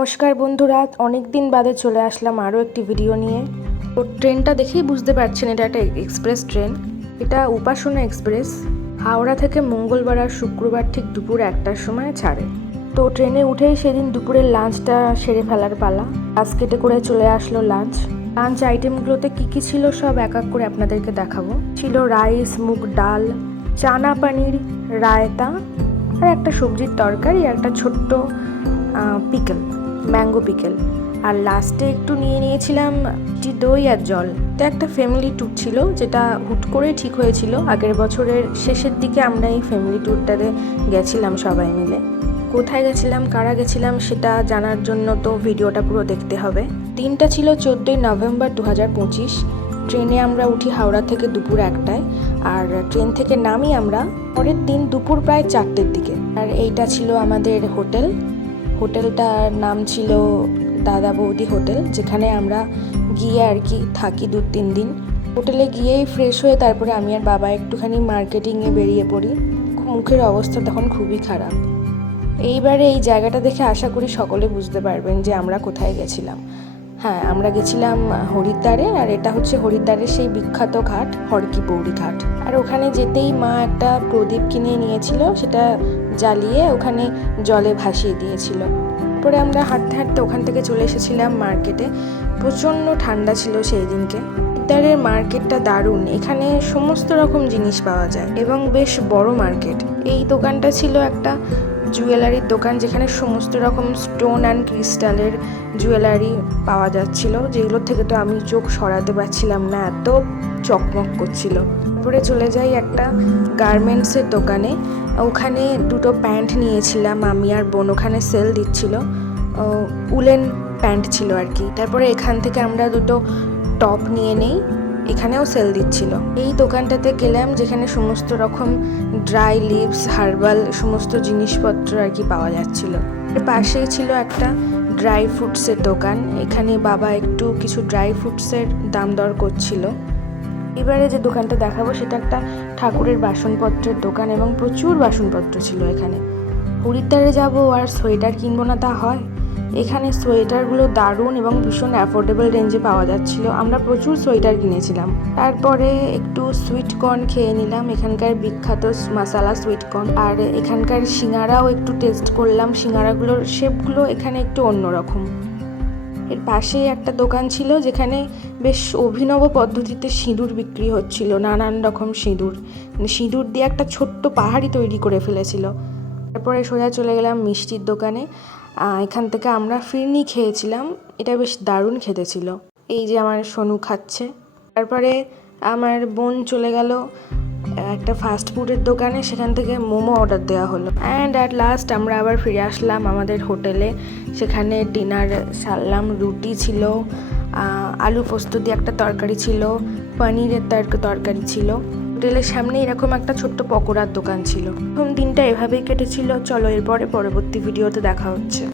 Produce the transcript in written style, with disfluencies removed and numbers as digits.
নমস্কার বন্ধুরা, অনেক দিন বাদে চলে আসলাম আরও একটি ভিডিও নিয়ে। তো ট্রেনটা দেখেই বুঝতে পারছেন এটা একটা এক্সপ্রেস ট্রেন। এটা উপাসনা এক্সপ্রেস। হাওড়া থেকে মঙ্গলবার আর শুক্রবার ঠিক দুপুর 1টার সময় ছাড়ে। তো ট্রেনে উঠেই সেদিন দুপুরের লাঞ্চটা সেরে ফেলার পালা। বাস্কেটে করে চলে আসলো লাঞ্চ আইটেমগুলোতে কী ছিল সব এক এক করে আপনাদেরকে দেখাবো। ছিল রাইস, মুগ ডাল, চানা পনির, রায়তা আর একটা সবজির তরকারি আর একটা ছোট্ট পিকল, ম্যাঙ্গো পিকল। আর লাস্টে একটু নিয়েছিলাম দই আর জল। এটা একটা ফ্যামিলি ট্যুর ছিল, যেটা হুট করে ঠিক হয়েছিল। আগের বছরের শেষের দিকে আমরা এই ফ্যামিলি ট্যুরটাতে গেছিলাম সবাই মিলে। কোথায় গেছিলাম, কারা গেছিলাম সেটা জানার জন্য তো ভিডিওটা পুরো দেখতে হবে। দিনটা ছিল 14ই নভেম্বর 2025। ট্রেনে আমরা উঠি হাওড়া থেকে দুপুর 1টায়, আর ট্রেন থেকে নামি আমরা পরের দিন দুপুর প্রায় 4টের দিকে। আর এইটা ছিল আমাদের হোটেলটার নাম ছিল দাদা বৌদি হোটেল, যেখানে আমরা গিয়ে আর কি থাকি 2-3 দিন। হোটেলে গিয়েই ফ্রেশ হয়ে তারপরে আমি আর বাবা একটুখানি মার্কেটিংয়ে বেরিয়ে পড়ি। মুখের অবস্থা তখন খুবই খারাপ। এইবারে এই জায়গাটা দেখে আশা করি সকলে বুঝতে পারবেন যে আমরা কোথায় গেছিলাম। হ্যাঁ, আমরা গেছিলাম হরিদ্বারে, আর এটা হচ্ছে হরিদ্বারের সেই বিখ্যাত ঘাট হরকি পৌরি ঘাট। আর ওখানে যেতেই মা একটা প্রদীপ কিনে নিয়েছিল, সেটা জ্বালিয়ে ওখানে জলে ভাসিয়ে দিয়েছিল। তারপরে আমরা হাঁটতে হাঁটতে ওখান থেকে চলে এসেছিলাম মার্কেটে। প্রচণ্ড ঠান্ডা ছিল সেই দিনকে। হরিদ্বারের মার্কেটটা দারুণ, এখানে সমস্ত রকম জিনিস পাওয়া যায় এবং বেশ বড় মার্কেট। এই দোকানটা ছিল একটা জুয়েলারির দোকান, যেখানে সমস্ত রকম স্টোন অ্যান্ড ক্রিস্টালের জুয়েলারি পাওয়া যাচ্ছিল, যেগুলোর থেকে তো আমি চোখ সরাতে পারছিলাম না, এত চকমক করছিল। তারপরে চলে যাই একটা গার্মেন্টসের দোকানে। ওখানে দুটো প্যান্ট নিয়েছিলাম আমি আর বোন, ওখানে সেল দিচ্ছিল, উলেন প্যান্ট ছিল আর কি। তারপরে এখান থেকে আমরা দুটো টপ নিয়ে নেই, এখানেও সেল দিচ্ছিল। এই দোকানটাতে গেলাম যেখানে সমস্ত রকম ড্রাই লিভস, হার্বাল সমস্ত জিনিসপত্র আর কি পাওয়া যাচ্ছিল। এর পাশেই ছিল একটা ড্রাই ফ্রুটসের দোকান, এখানে বাবা একটু কিছু ড্রাই ফ্রুটসের দাম দর করছিল। এবারে যে দোকানটা দেখাবো সেটা একটা ঠাকুরের বাসনপত্রের দোকান, এবং প্রচুর বাসনপত্র ছিল এখানে। হরিদ্বারে যাব আর সোয়েটার কিনবো না তা হয়? এখানে সোয়েটারগুলো দারুণ এবং ভীষণ অ্যাফোর্ডেবল রেঞ্জে পাওয়া যাচ্ছিল। আমরা প্রচুর সোয়েটার কিনেছিলাম। তারপরে একটু সুইট কর্ন খেয়ে নিলাম, এখানকার বিখ্যাত মশালা সুইট কর্ন। আর এখানকার সিঙ্গারাও একটু টেস্ট করলাম। সিঙ্গারাগুলোর শেপগুলো এখানে একটু অন্যরকম। এর পাশেই একটা দোকান ছিল যেখানে বেশ অভিনব পদ্ধতিতে সিঁদুর বিক্রি হচ্ছিল, নানান রকম সিঁদুর দিয়ে একটা ছোট্ট পাহাড়ি তৈরি করে ফেলেছিল। তারপরে সোজা চলে গেলাম মিষ্টির দোকানে। এখান থেকে আমরা ফিরনি খেয়েছিলাম, এটা বেশ দারুণ খেতে ছিল। এই যে আমার সোনু খাচ্ছে। তারপরে আমার বোন চলে গেল একটা ফাস্ট ফুডের দোকানে, সেখান থেকে মোমো অর্ডার দেওয়া হলো। অ্যান্ড অ্যাট লাস্ট আমরা আবার ফিরে আসলাম আমাদের হোটেলে। সেখানে ডিনার সারলাম। রুটি ছিল, আলু পোস্ত দিয়ে একটা তরকারি ছিল, পনিরের তরকারি ছিল। হোটেলের সামনে এরকম একটা ছোট্ট পকোড়ার দোকান ছিল। প্রথম দিনটা এভাবেই কেটেছিল। চলো এরপরে পরবর্তী ভিডিওতে দেখা হচ্ছে।